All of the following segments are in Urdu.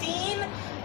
3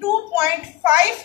2.5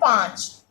5।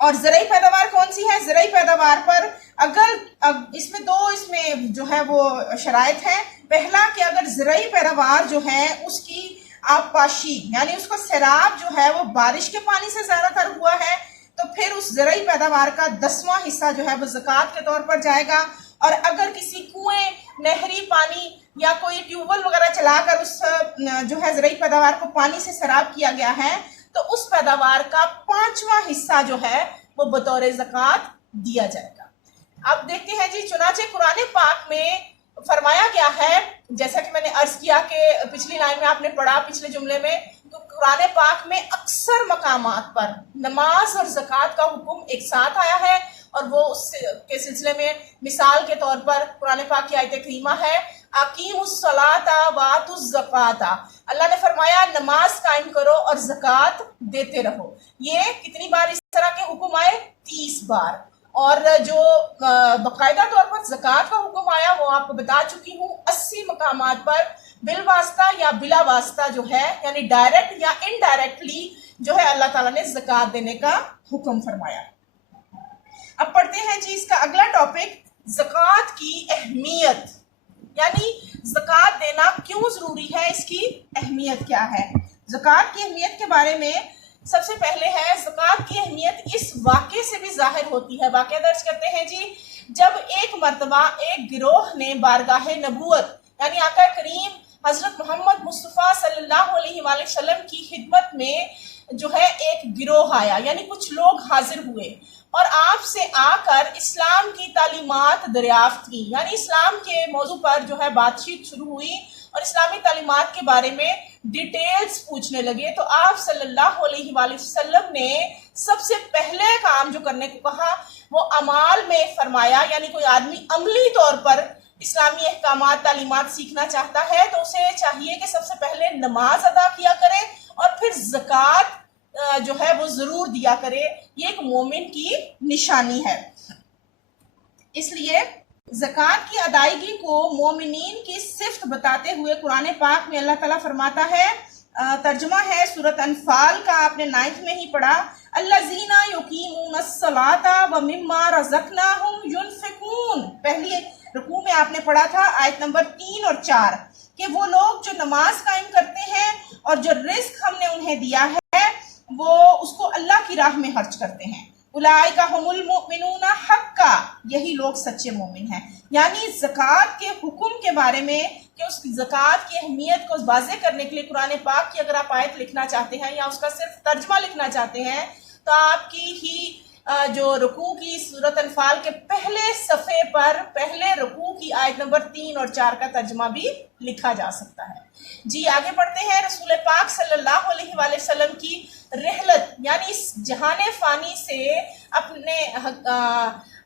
اور زرعی پیداوار کون سی ہے؟ زرعی پیداوار پر اگر اس میں جو ہے وہ شرائط ہیں. پہلا کہ اگر زرعی پیداوار جو ہے اس کی آبپاشی یعنی اس کا سیراب جو ہے وہ بارش کے پانی سے زیادہ تر ہوا ہے تو پھر اس زرعی پیداوار کا 10واں حصہ جو ہے وہ زکوٰۃ کے طور پر جائے گا. اور اگر کسی کنویں، نہری پانی یا کوئی ٹیوب ویل وغیرہ چلا کر اس جو ہے زرعی پیداوار کو پانی سے سیراب کیا گیا ہے تو اس پیداوار کا 5واں حصہ جو ہے وہ بطور زکوٰۃ دیا جائے گا. اب دیکھتے ہیں جی، چنانچہ قرآن پاک میں فرمایا گیا ہے، جیسا کہ میں نے عرض کیا کہ پچھلی لائن میں آپ نے پڑھا، پچھلے جملے میں، تو قرآن پاک میں اکثر مقامات پر نماز اور زکوٰۃ کا حکم ایک ساتھ آیا ہے. اور وہ اس کے سلسلے میں مثال کے طور پر قرآن پاک کی آیت کریمہ ہے اقیموا الصلاۃ وآتوا الزکاۃ. اللہ نے فرمایا نماز قائم کرو اور زکوٰۃ دیتے رہو. یہ کتنی بار اس طرح کے حکم آئے؟ 30 بار. اور جو باقاعدہ طور پر زکوٰۃ کا حکم آیا وہ آپ کو بتا چکی ہوں، 80 مقامات پر بالواسطہ یا بلا واسطہ جو ہے یعنی ڈائریکٹ یا انڈائریکٹلی جو ہے اللہ تعالیٰ نے زکوٰۃ دینے کا حکم فرمایا. اب پڑھتے ہیں جی اس کا اگلا ٹاپک، زکوٰۃ کی اہمیت، یعنی زکوٰۃ دینا کیوں ضروری ہے، اس کی اہمیت کیا ہے. زکوٰۃ کی اہمیت کے بارے میں سب سے پہلے ہے، زکوٰۃ کی اہمیت اس واقعے سے بھی ظاہر ہوتی ہے. واقعہ درج کرتے ہیں جی، جب ایک مرتبہ ایک گروہ نے بارگاہ نبوت یعنی آقا کریم حضرت محمد مصطفیٰ صلی اللہ علیہ وآلہ وسلم کی خدمت میں جو ہے ایک گروہ آیا، یعنی کچھ لوگ حاضر ہوئے اور آپ سے آ کر اسلام کی تعلیمات دریافت کی، یعنی اسلام کے موضوع پر جو ہے بات چیت شروع ہوئی اور اسلامی تعلیمات کے بارے میں ڈیٹیلز پوچھنے لگے. تو آپ صلی اللہ علیہ وآلہ وسلم نے سب سے پہلے کام جو کرنے کو کہا وہ اعمال میں فرمایا، یعنی کوئی آدمی عملی طور پر اسلامی احکامات تعلیمات سیکھنا چاہتا ہے تو اسے چاہیے کہ سب سے پہلے نماز ادا کیا کرے اور پھر زکوٰۃ جو ہے وہ ضرور دیا کرے. یہ ایک مومن کی نشانی ہے. اس لیے زکوٰۃ کی ادائیگی کو مومنین کی صفت بتاتے ہوئے قرآن پاک میں اللہ تعالیٰ فرماتا ہے، ترجمہ ہے سورۃ انفال کا، آپ نے 9 میں ہی پڑھا، الذین یقیمون الصلاۃ ومما رزقناہم ینفقون. پہلی رکوع میں آپ نے پڑھا تھا آیت نمبر 3 اور 4 کہ وہ لوگ جو نماز قائم کرتے ہیں اور جو رزق ہم نے انہیں دیا ہے وہ اس کو اللہ کی راہ میں خرچ کرتے ہیں. اولئک ھم المؤمنون حقا، یہی لوگ سچے مومن ہیں. یعنی زکوٰۃ کے حکم کے بارے میں کہ اس زکوٰۃ کی اہمیت کو واضح کرنے کے لیے قرآن پاک کی اگر آپ آیت لکھنا چاہتے ہیں یا اس کا صرف ترجمہ لکھنا چاہتے ہیں تو آپ کی ہی جو رکوع کی سورۃ انفال کے پہلے صفحے پر پہلے رکوع کی آیت نمبر 3 اور 4 کا ترجمہ بھی لکھا جا سکتا ہے. جی آگے پڑھتے ہیں. رسول پاک صلی اللہ علیہ وآلہ وسلم کی رحلت یعنی اس جہان فانی سے اپنے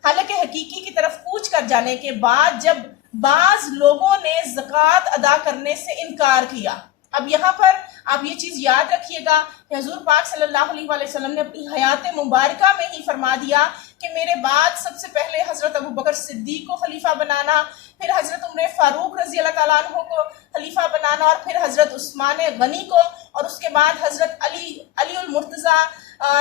حلق حقیقی کی طرف کوچ کر جانے کے بعد جب بعض لوگوں نے زکوٰۃ ادا کرنے سے انکار کیا. اب یہاں پر آپ یہ چیز یاد رکھیے گا کہ حضور پاک صلی اللہ علیہ وآلہ وسلم نے اپنی حیات مبارکہ میں ہی فرما دیا کہ میرے بعد سب سے پہلے حضرت ابو بکر صدیق کو خلیفہ بنانا، پھر حضرت عمر فاروق رضی اللہ تعالیٰ عنہ کو خلیفہ بنانا اور پھر حضرت عثمان غنی کو اور اس کے بعد حضرت علی المرتضیٰ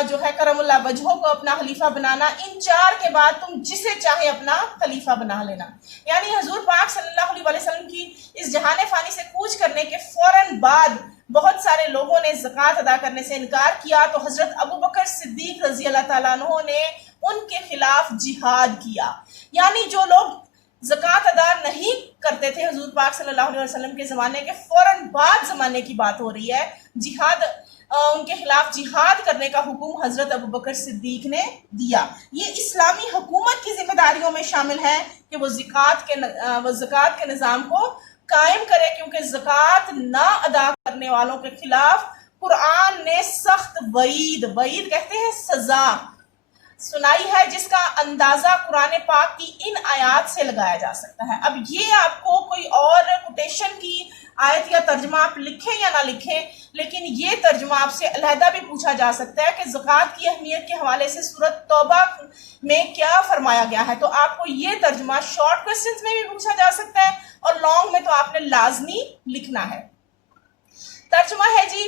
جو ہے کرم اللہ وجہہ کو اپنا خلیفہ بنانا. ان 4 کے بعد تم جسے چاہے اپنا خلیفہ بنا لینا. یعنی حضور پاک صلی اللہ علیہ وآلہ وسلم کی اس جہان فانی سے کوچ کرنے کے فوراً بعد بہت سارے لوگوں نے زکوٰۃ ادا کرنے سے انکار کیا تو حضرت ابو بکر صدیق رضی اللہ تعالیٰ عنہ نے ان کے خلاف جہاد کیا. یعنی جو لوگ زکوٰۃ ادا نہیں کرتے تھے حضور پاک صلی اللہ علیہ وسلم کے زمانے کے فوراً بعد زمانے کی بات ہو رہی ہے، جہاد ان کے خلاف جہاد کرنے کا حکم حضرت ابو بکر صدیق نے دیا. یہ اسلامی حکومت کی ذمہ داریوں میں شامل ہے کہ وہ زکوٰۃ کے نظام کو قائم کرے، کیونکہ زکوٰۃ نہ ادا کرنے والوں کے خلاف قرآن نے سخت وعید کہتے ہیں سزا سنائی ہے، جس کا اندازہ قرآن پاک کی ان آیات سے لگایا جا سکتا ہے. اب یہ آپ کو کوئی اور کوٹیشن کی آیت یا ترجمہ آپ لکھیں یا نہ لکھیں، لیکن یہ ترجمہ آپ سے علیحدہ بھی پوچھا جا سکتا ہے کہ زکوٰۃ کی اہمیت کے حوالے سے سورۃ توبہ میں کیا فرمایا گیا ہے. تو آپ کو یہ ترجمہ شارٹ کوسچنز میں بھی پوچھا جا سکتا ہے اور لانگ میں تو آپ نے لازمی لکھنا ہے. ترجمہ ہے جی،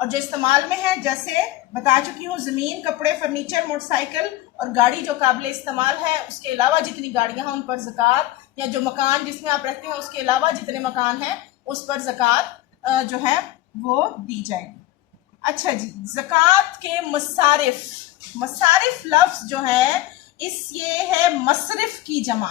اور جو استعمال میں ہے جیسے بتا چکی ہوں زمین، کپڑے، فرنیچر، موٹر سائیکل اور گاڑی جو قابل استعمال ہے، اس کے علاوہ جتنی گاڑیاں ہیں ان پر زکوٰۃ، یا جو مکان جس میں آپ رہتے ہیں اس کے علاوہ جتنے مکان ہیں اس پر زکوٰۃ جو ہے وہ دی جائے گی۔ اچھا جی، زکوٰۃ کے مصارف، مصارف لفظ جو ہے یہ ہے مصرف کی جمع۔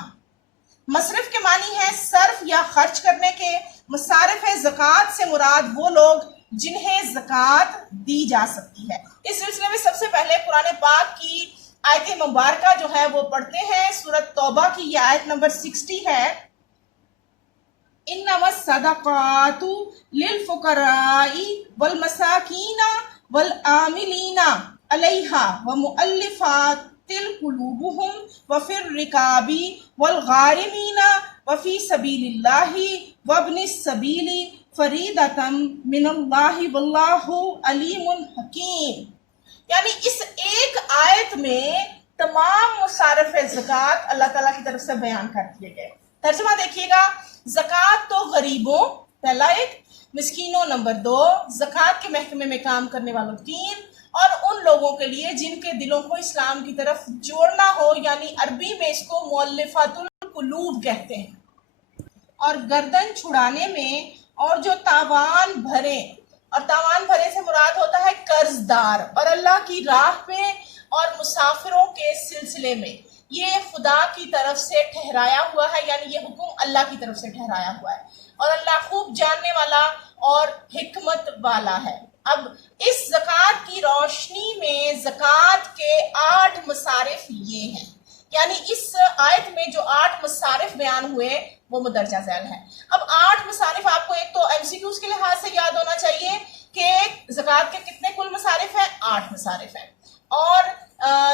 مصرف کے معنی ہے صرف یا خرچ کرنے کے۔ مصارف زکوٰۃ سے مراد وہ لوگ جنہیں زکوٰۃ دی جا سکتی ہے۔ اس سلسلے میں سب سے پہلے قرآن پاک کی آیت مبارکہ جو ہے وہ پڑھتے ہیں۔ سورۃ توبہ کی یہ آیت نمبر 60 ہے، انما الصدقات للفقراء والمساکین والعاملین علیہا ومؤلفات قلوبهم وفی الرقاب والغارمین وفی سبیل اللہ وابن السبیل فریدۃ من اللہ واللہ علیم حکیم۔ یعنی اس ایک آیت میں تمام مصارف زکوٰۃ اللہ تعالیٰ کی طرف سے بیان کر دیے گئے۔ ترجمہ دیکھیے گا، زکوٰۃ تو غریبوں پہلا ایک، مسکینوں نمبر 2، زکوٰۃ کے محکمے میں کام کرنے والوں 3، اور ان لوگوں کے لیے جن کے دلوں کو اسلام کی طرف جوڑنا ہو، یعنی عربی میں اس کو مؤلفات القلوب کہتے ہیں۔ اور گردن چھڑانے میں اور جو تاوان بھرے، اور تاوان بھرے سے مراد ہوتا ہے قرض دار، اور اللہ کی راہ پہ اور مسافروں کے سلسلے میں یہ خدا کی طرف سے ٹھہرایا ہوا ہے، یعنی یہ حکم اللہ کی طرف سے ٹھہرایا ہوا ہے، اور اللہ خوب جاننے والا اور حکمت والا ہے۔ اب اس زکوٰۃ کی روشنی میں زکوٰۃ کے 8 مصارف یہ ہیں، یعنی اس آیت میں جو 8 مصارف بیان ہوئے وہ مدرجہ ذیل ہیں۔ اب 8 مصارف آپ کو ایک تو ایم سی کیوز کے لحاظ سے یاد ہونا چاہیے کہ زکوٰۃ کے کتنے کل مصارف ہیں، 8 مصارف ہیں، اور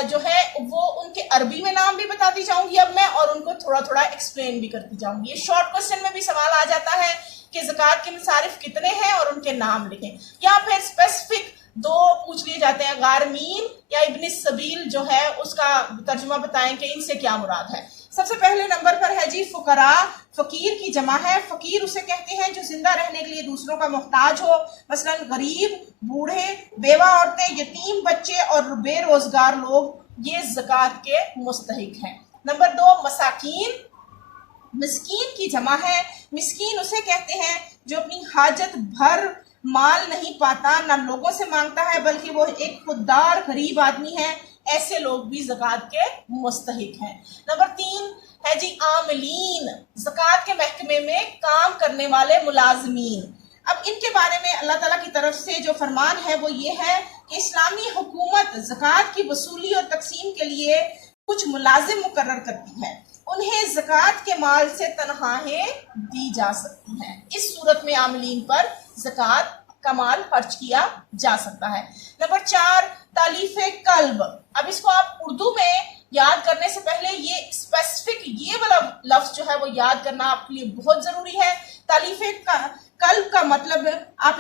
جو ہے وہ ان کے عربی میں نام بھی بتاتی جاؤں گی اب میں، اور ان کو تھوڑا تھوڑا ایکسپلین بھی کرتی جاؤں گی۔ یہ شارٹ کوسچن میں بھی سوال آ جاتا ہے کہ زکوٰۃ کے مصارف کتنے ہیں اور ان کے نام لکھیں، یا پھر اسپیسیفک 2 پوچھ لیے جاتے ہیں، غارمین یا ابن السبیل جو ہے اس کا ترجمہ بتائیں کہ ان سے کیا مراد ہے۔ سب سے پہلے نمبر پر ہے جی فقراء، فقیر کی جمع ہے۔ فقیر اسے کہتے ہیں جو زندہ رہنے کے لیے دوسروں کا محتاج ہو، مثلا غریب، بوڑھے، بیوہ عورتیں، یتیم بچے اور بے روزگار لوگ یہ زکوٰۃ کے مستحق ہیں۔ نمبر 2 مساکین، مسکین کی جمع ہے۔ مسکین اسے کہتے ہیں جو اپنی حاجت بھر مال نہیں پاتا، نہ لوگوں سے مانگتا ہے، بلکہ وہ ایک خوددار غریب آدمی ہے، ایسے لوگ بھی زکوٰۃ کے مستحق ہیں۔ نمبر 3 ہے جی عاملین، زکوٰۃ کے محکمے میں کام کرنے والے ملازمین۔ اب ان کے بارے میں اللہ تعالیٰ کی طرف سے جو فرمان ہے وہ یہ ہے کہ اسلامی حکومت زکوٰۃ کی وصولی اور تقسیم کے لیے کچھ ملازم مقرر کرتی ہے، انہیں زکوٰۃ کے مال سے تنخواہیں دی جا سکتی ہیں۔ اس صورت میں عاملین پر زکوٰۃ کا مال خرچ کیا جا سکتا ہے۔ نمبر 4 تالیف قلب۔ اب اس کو آپ اردو میں یاد کرنے سے پہلے یہ اسپیسیفک یہ والا لفظ جو ہے وہ یاد کرنا آپ کے لیے بہت ضروری ہے۔ تالیف قلب کا مطلب آپ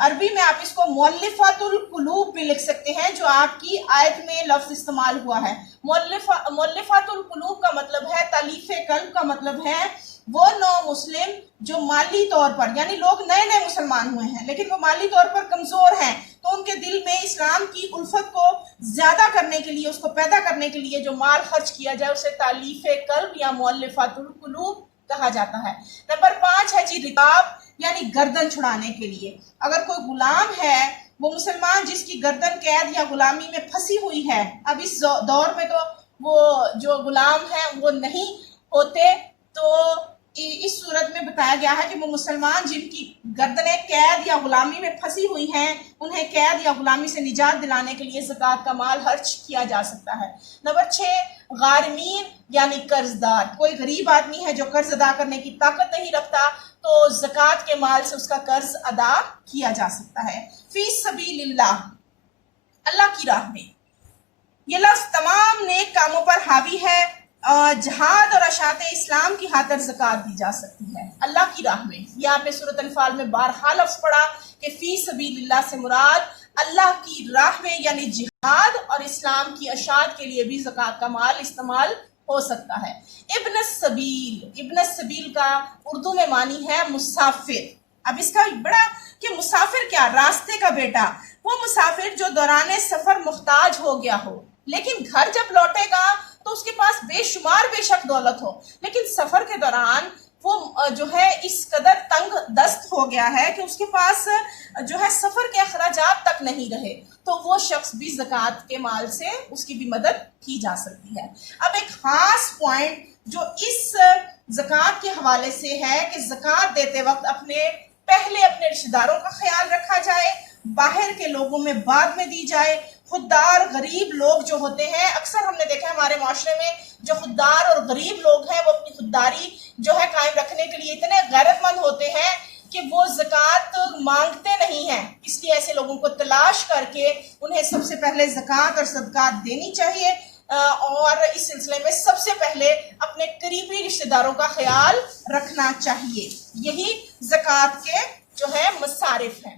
عربی میں آپ اس کو مؤلفات القلوب بھی لکھ سکتے ہیں، جو آپ کی آیت میں لفظ استعمال ہوا ہے۔ مؤلفات القلوب کا مطلب ہے، تالیف قلب کا مطلب ہے وہ نو مسلم جو مالی طور پر، یعنی لوگ نئے نئے مسلمان ہوئے ہیں لیکن وہ مالی طور پر کمزور ہیں، تو ان کے دل میں اسلام کی الفت کو زیادہ کرنے کے لیے، اس کو پیدا کرنے کے لیے جو مال خرچ کیا جائے اسے تالیف قلب یا مؤلفات القلوب کہا جاتا ہے۔ نمبر 5 ہے جی رقاب، یعنی گردن چھڑانے کے لیے۔ اگر کوئی غلام ہے، وہ مسلمان جس کی گردن قید یا غلامی میں پھنسی ہوئی ہے، اب اس دور میں تو وہ جو غلام ہیں وہ نہیں ہوتے، تو اس صورت میں بتایا گیا ہے کہ وہ مسلمان جن کی گردنیں قید یا غلامی میں پھنسی ہوئی ہیں، انہیں قید یا غلامی سے نجات دلانے کے لیے زکوٰۃ کا مال خرچ کیا جا سکتا ہے۔ نمبر 6 غارمین، یعنی قرض دار۔ کوئی غریب آدمی ہے جو قرض ادا کرنے کی طاقت نہیں رکھتا، تو زکوٰۃ کے مال سے اس کا قرض ادا کیا جا سکتا ہے۔ فی سبیل اللہ، اللہ کی راہ میں، یہ لفظ تمام نیک کاموں پر حاوی ہے۔ جہاد اور اشاعت اسلام کی خاطر زکوٰۃ دی جا سکتی ہے اللہ کی راہ میں۔ یہ آپ نے سورۃ انفال میں بارہا لفظ پڑھا کہ فی سبیل اللہ سے مراد اللہ کی راہ میں، یعنی جہاد اور اسلام کی اشاعت کے لیے بھی زکوٰۃ کا مال استعمال ہو سکتا ہے۔ ابن السبیل، ابن السبیل کا اردو میں معنی ہے مسافر۔ اب اس کا بڑا کہ مسافر کیا، راستے کا بیٹا، وہ مسافر جو دوران سفر محتاج ہو گیا ہو لیکن گھر جب لوٹے گا تو اس کے پاس بے شمار بے شک دولت ہو، لیکن سفر کے دوران وہ جو ہے اس قدر تنگ دست ہو گیا ہے کہ اس کے پاس جو ہے سفر کے اخراجات تک نہیں رہے، تو وہ شخص بھی زکوٰۃ کے مال سے اس کی بھی مدد کی جا سکتی ہے۔ اب ایک خاص پوائنٹ جو اس زکوٰۃ کے حوالے سے ہے کہ زکوٰۃ دیتے وقت پہلے اپنے رشتہ داروں کا خیال رکھا جائے، باہر کے لوگوں میں بعد میں دی جائے۔ خوددار غریب لوگ جو ہوتے ہیں، اکثر ہم نے دیکھا ہے ہمارے معاشرے میں جو خوددار اور غریب لوگ ہیں وہ اپنی خودداری جو ہے قائم رکھنے کے لیے اتنے غیرت مند ہوتے ہیں کہ وہ زکوٰۃ مانگتے نہیں ہیں، اس لیے ایسے لوگوں کو تلاش کر کے انہیں سب سے پہلے زکوٰۃ اور صدقات دینی چاہیے، اور اس سلسلے میں سب سے پہلے اپنے قریبی رشتہ داروں کا خیال رکھنا چاہیے۔ یہی زکوٰۃ کے جو ہے مصارف ہیں۔